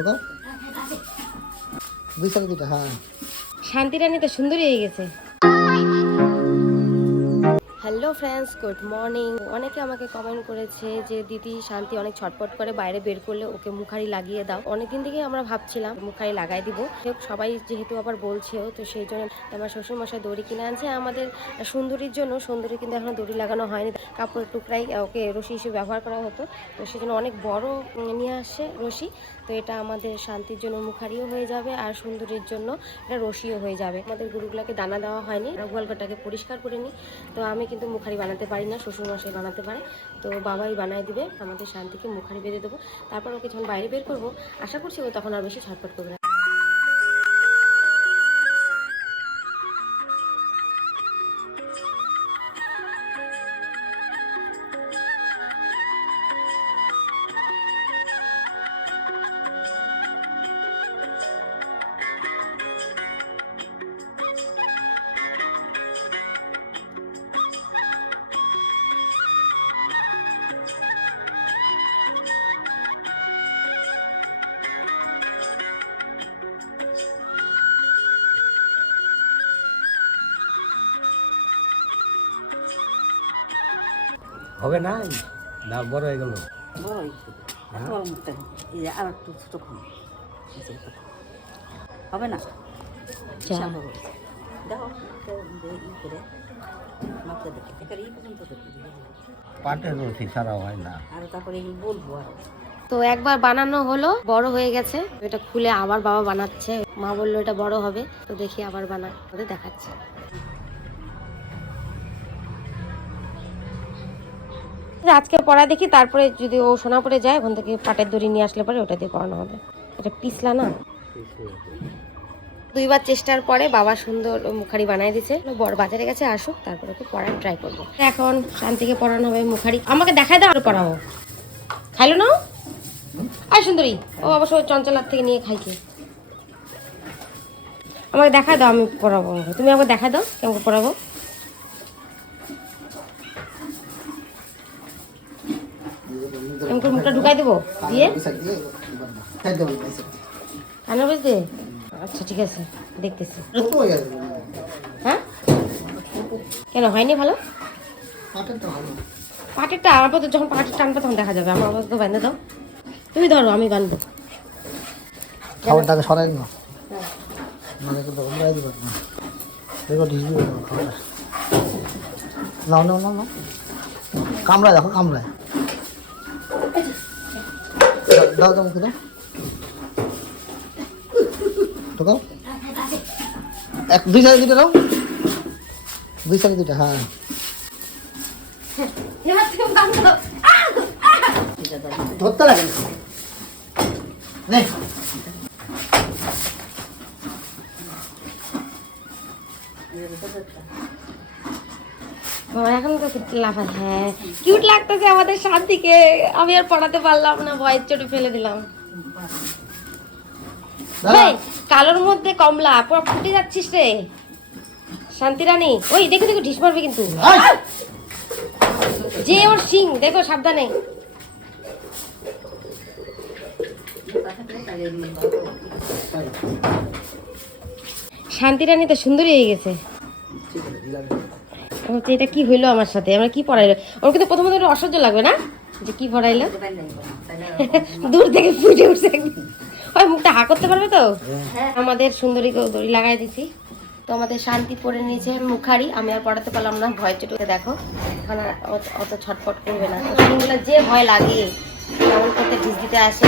দেখো দুই সাইডে দুটো। হ্যাঁ, শান্তি রানী তো সুন্দরী হয়ে গেছে। Hello friends, good morning. অনেকে আমাকে কমেন্ট করেছে যে দিদি শান্তি অনেক ছটপট করে, বাইরে বের করলে ওকে মুখারি লাগিয়ে দাও। অনেকদিন থেকে আমরা ভাবছিলাম মুখারি লাগাই দিব, সবাই যেহেতু আবার বলছেও, তো সেই জন্য আমার শ্বশুরমশাই দড়ি কিনে আনছে আমাদের সুন্দরীর জন্য। সুন্দরী কিন্তু এখনো দড়ি লাগানো হয়নি, কাপড়ের টুকরাই ওকে রশি হিসেবে ব্যবহার করা হতো, তো সেই জন্য অনেক বড় নিয়ে আসছে রশি। তো এটা আমাদের শান্তির জন্য মুখারিও হয়ে যাবে আর সুন্দরীর জন্য এটা রশিও হয়ে যাবে। আমাদের গরুগুলোকে দানা দেওয়া হয়নি, গোয়ালঘরটাকে পরিষ্কার করে নিই। তো আমি কিন্তু মুখারি বানাতে পারি না, শ্বশুরমশাই বানাতে পারে, তো বাবাই বানায় দিবে। আমাদের শান্তিকে মুখারি বেঁধে দেবো, তারপর ওকে যখন বাইরে বের করবো আশা করছি ও তখন আর বেশি ছটফট করবে না। হবে না, না বড় হয়ে গেল। আর একটু ছোট হবে না, পাটের রশি ছাড়া হয় না। আর তারপরে বলবো আর তো একবার বানানো হলো, বড় হয়ে গেছে, এটা খুলে আবার বাবা বানাচ্ছে। মা বললো এটা বড় হবে, তো দেখি আবার বানায়, ওদের দেখাচ্ছে। আজকে পড়া দেখি, তারপরে যদি ও সোনাপুরে যায় ওখান থেকে পাটের দড়ি নিয়ে আসলে পরে ওটা দিয়ে পড়ানো হবে। এটা পিছলা না, দুইবার চেষ্টার পরে বাবা সুন্দর মুখারি বানাই দিচ্ছে। বড় বাজারে গেছে, আসুক তারপরে ওকে পড়ার ট্রাই করবো। এখন শান্তিকে পড়ানো হবে মুখারি। আমাকে দেখাই দাও, আরো পড়াবো। খাইলো না আর সুন্দরী, ও অবশ্য চঞ্চলার থেকে নিয়ে খাইছে। আমাকে দেখা দাও, আমি পড়াবো। তুমি আমাকে দেখা দাও কেমন পড়াবো। এমন করে মুখটা ঢুকাই দেবো দিয়ে কান্না বুঝতে। আচ্ছা ঠিক আছে, দেখতেছি। হ্যাঁ কেন হয়নি ভালো? পাটেরটা আমার পথে যখন পাটের টানবে তখন দেখা যাবে। আমার অবস্থা বাঁধে দাও, তুমি ধরো আমি বাঁধবো। খাবারটাকে সরাই না, মানে কিন্তু উমরাই দিবা না, দেখো ঢিস দিবে না খাবারটা। নাও নাও নাও নাও, কামড়ায় দেখো, কামড়ায় দাও দাও, মুখে দাও, ঢোকাও। এক দুই সাইডে দুটো দাও, দুই সাইডে দুটো। হ্যাঁ, ধরতে লাগে না। এখন তো লাফা। হ্যাঁ কিউট লাগতেছে আমাদের শান্তিকে। আমি আর পড়াতে পারলাম না, ভয়ের চোটে ফেলে দিলাম। কালোর মধ্যে কমলা, পুরো ফুটে যাচ্ছিস রে শান্তি রানী। ওই দেখো দেখো, ঢিস মারবে কিন্তু, যে ওর সিং দেখো, সাবধানে। শান্তি রানী তো সুন্দরী হয়ে গেছে। এটা কি হইলো আমার সাথে, আমরা কি পড়াইলো? ওর কিন্তু প্রথমত একটু অসহ্য লাগবে না যে কি পড়াইলো, দূর থেকে ফুটে উঠছে। ওই মুখটা হা করতে পারবে তো। আমাদের সুন্দরীকেও দড়ি লাগাই দিছি। তো আমাদের শান্তি পরে নিয়েছে মুখারি। আমি আর পড়াতে পারলাম না, ভয় চোটে দেখো এখন আর অত ছটফট করবে না। তো যে ভয় লাগে এমন করতে ঢিস দিতে আসে।